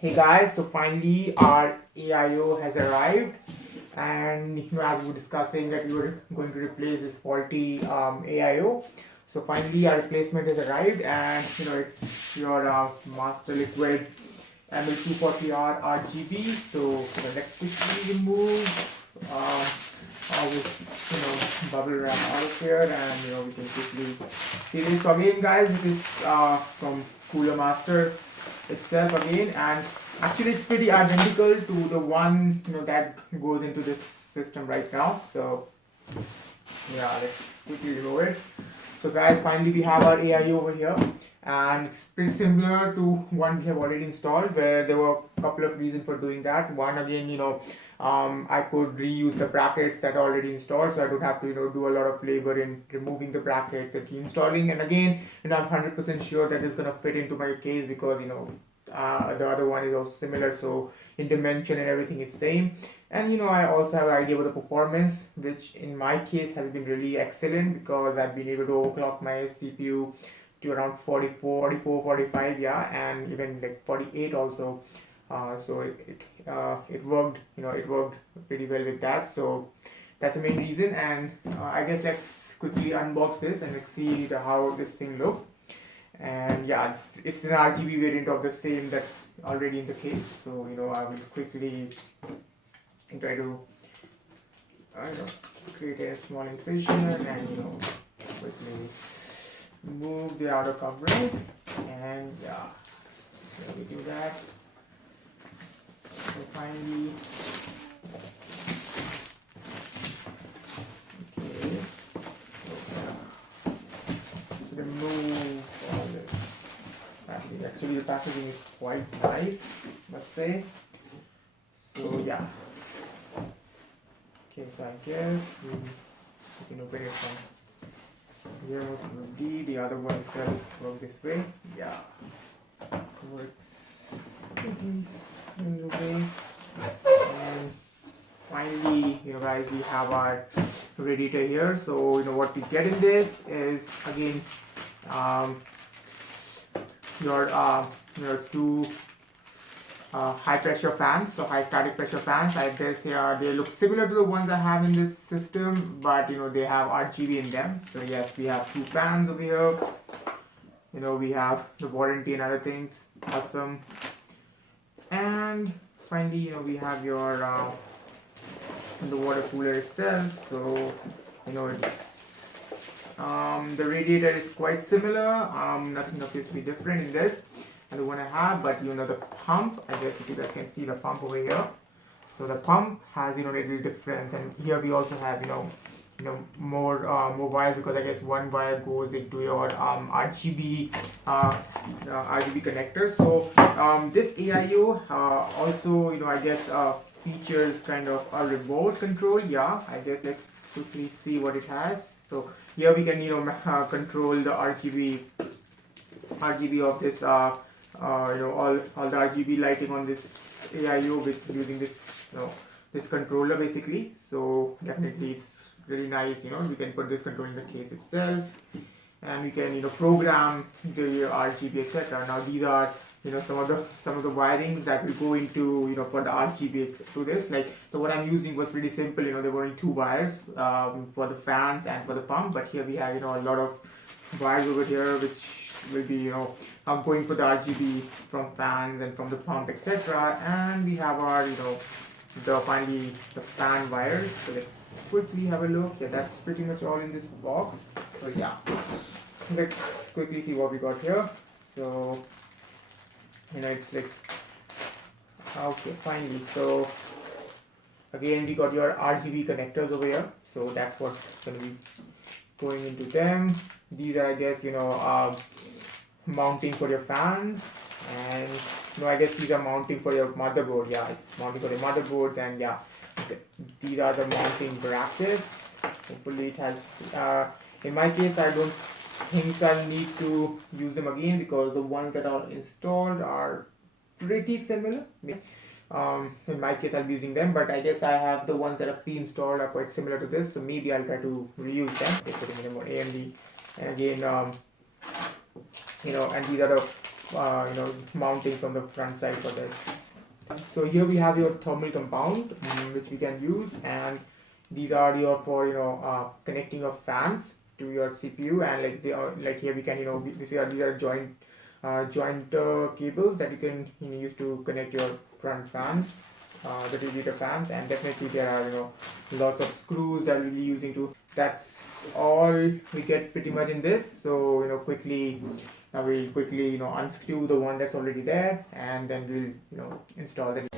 Hey guys, so finally our AIO has arrived, and as we were discussing that we were going to replace this faulty AIO. So finally our replacement has arrived, and it's your master liquid ML240R RGB. So let's quickly remove all this bubble wrap out of here, and we can quickly see this. So again guys, this is from Cooler Master itself again, and actually it's pretty identical to the one that goes into this system right now. So yeah, let's quickly remove it. So guys, finally we have our AIO over here, and it's pretty similar to one we have already installed, where there were a couple of reasons for doing that. One, again, I could reuse the brackets that are already installed, so I don't have to do a lot of labor in removing the brackets and reinstalling. And again, I'm 100% sure that it's gonna fit into my case, because the other one is also similar, so in dimension and everything it's same. And I also have an idea about the performance, which in my case has been really excellent, because I've been able to overclock my CPU to around 44, 45, yeah, and even like 48 also. So it worked, it worked pretty well with that. So that's the main reason. And I guess let's quickly unbox this and let's see how this thing looks. And yeah, it's an RGB variant of the same that's already in the case. So I will quickly try to create a small incision and quickly move the outer covering. And yeah, let me do that. So finally, okay, so remove all this packaging. Actually, the packaging is quite nice, must say. So yeah, okay, so I guess we can open it from here. Will be the other one will work this way. Yeah, works in the way. And finally, guys, we have our radiator here. So what we get in this is, again, your two high pressure fans, so high static pressure fans. I guess they look similar to the ones I have in this system, but they have RGB in them. So yes, we have two fans over here. We have the warranty and other things. Awesome. And finally, we have your the water cooler itself. So it's the radiator is quite similar. Nothing appears to be different in this and the one I have, but the pump, I guess if you guys can see the pump over here. So the pump has little difference, and here we also have more wires, because I guess one wire goes into your RGB RGB connector. So this AIO also I guess features kind of a remote control. Yeah, I guess let's quickly see what it has. So here we can control the RGB of this all the RGB lighting on this AIO with using this this controller basically. So definitely it's really nice. We can put this control in the case itself, and we can program the RGB, etc. Now these are some of the wirings that will go into for the RGB to this. Like the one I'm using was pretty simple. There were only two wires for the fans and for the pump, but here we have a lot of wires over here which will be going for the RGB from fans and from the pump, etc. And we have our finally the fan wires. So let's quickly have a look. Yeah, that's pretty much all in this box. So yeah, let's quickly see what we got here. So it's like, okay, finally. So again, we got your RGB connectors over here. So that's what's going to be going into them. These are, I guess, mounting for your fans, and I guess these are mounting for your motherboard. Yeah, it's mounting for your motherboards, and yeah, these are the mounting brackets. Hopefully it has, in my case I don't think I'll need to use them again, because the ones that are installed are pretty similar. In my case I'll be using them, but I guess I have the ones that are pre-installed are quite similar to this, so maybe I'll try to reuse them. They're putting in more AMD, and again and these are the mounting from the front side for this. So here we have your thermal compound, which we can use, and these are your for connecting your fans to your CPU, and like they are like here we can these are joint cables that you can use to connect your front fans, the radiator fans, and definitely there are lots of screws that we'll be using to. That's all we get pretty much in this. So quickly now we'll quickly unscrew the one that's already there, and then we'll install the.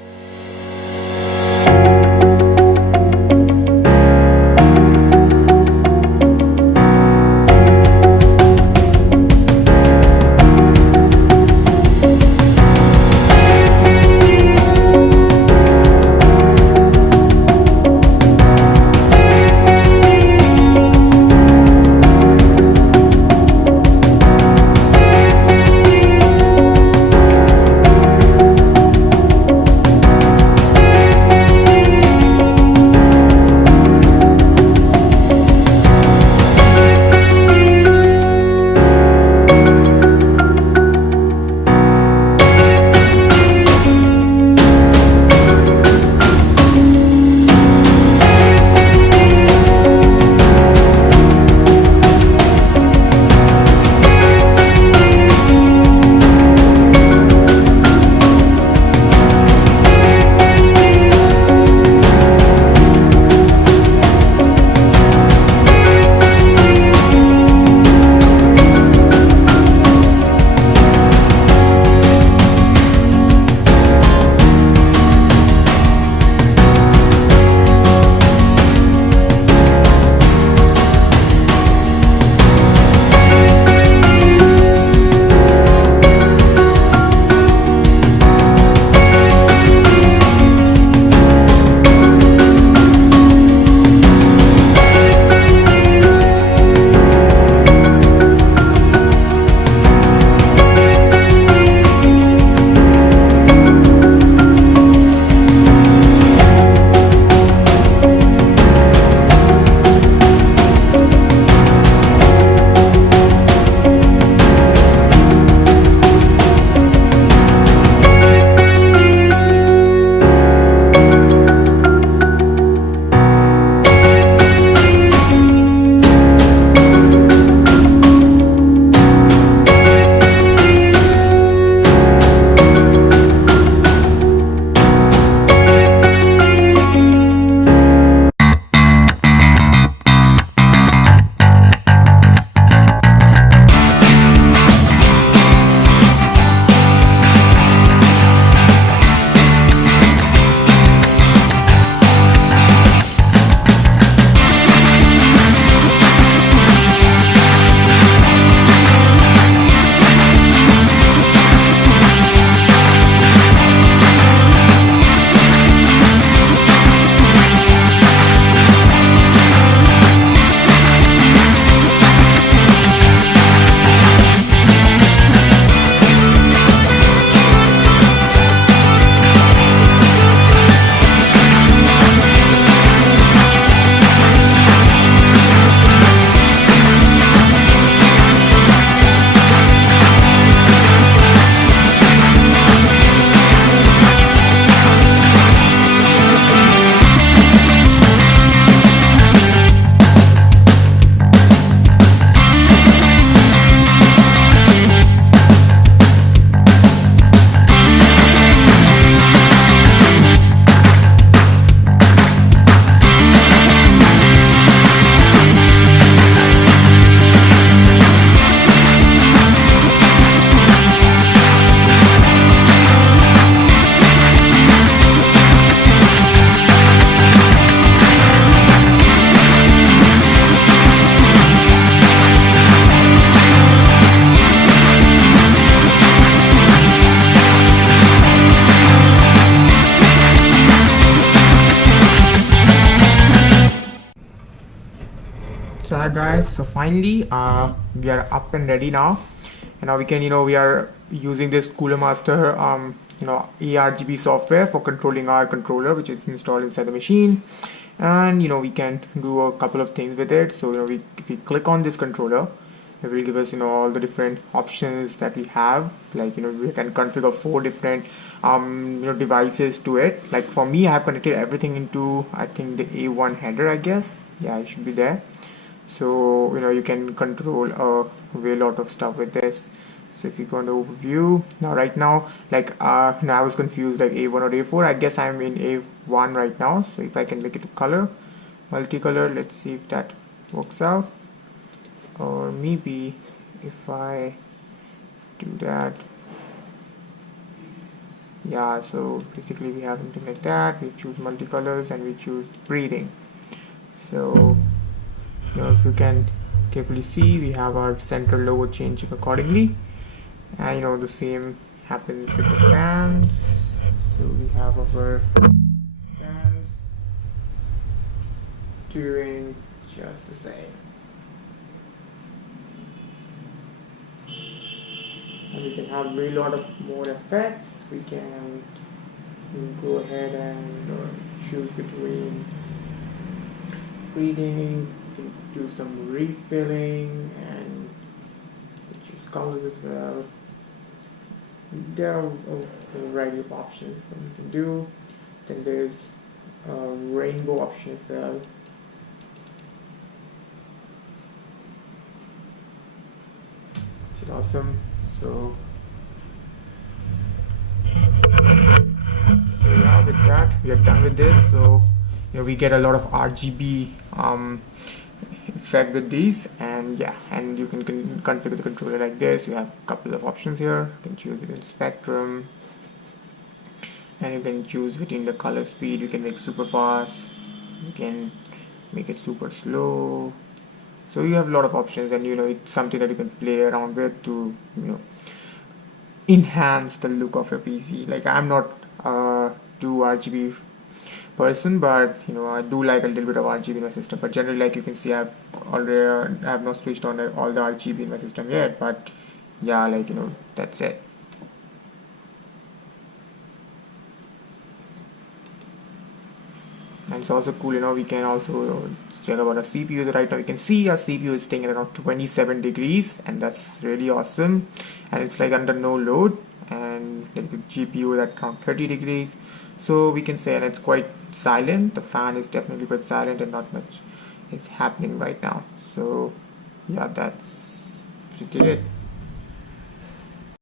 So hi guys, so finally we are up and ready now, and now we can we are using this Cooler Master ARGB software for controlling our controller, which is installed inside the machine, and we can do a couple of things with it. So if we click on this controller, it will give us all the different options that we have. Like we can configure 4 different devices to it. Like for me, I have connected everything into, I think, the A1 header, I guess. Yeah, it should be there. So you can control a way lot of stuff with this. So if you go on the overview now, right now, like I was confused, like A1 or A4. I guess I'm in A1 right now. So if I can make it a color, multicolor, let's see if that works out. Or maybe if I do that, yeah, so basically we have something like that. We choose multicolors and we choose breathing. So if you can carefully see, we have our center logo changing accordingly, and the same happens with the fans. So we have our fans doing just the same. And we can have a lot of more effects. We can go ahead and choose between breathing, we can do some refilling, and choose colors as well. There are a variety of options that we can do. Then there's a rainbow option as well. Which is awesome. So yeah, with that we are done with this. So we get a lot of RGB effect with these, and yeah, and you can configure the controller like this. You have a couple of options here. You can choose between spectrum, and you can choose between the color speed. You can make super fast, you can make it super slow. So you have a lot of options, and it's something that you can play around with to enhance the look of your PC. Like I'm not too RGB person, but I do like a little bit of RGB in my system. But generally, like you can see, I have not switched on all the RGB in my system yet. But yeah, like that's it. And it's also cool, we can also check about our CPU. Right now you can see our CPU is staying at around 27 degrees, and that's really awesome. And it's like under no load, and like the GPU is at around 30 degrees. So we can say, and it's quite silent. The fan is definitely quite silent, and not much is happening right now. So yeah, that's pretty it.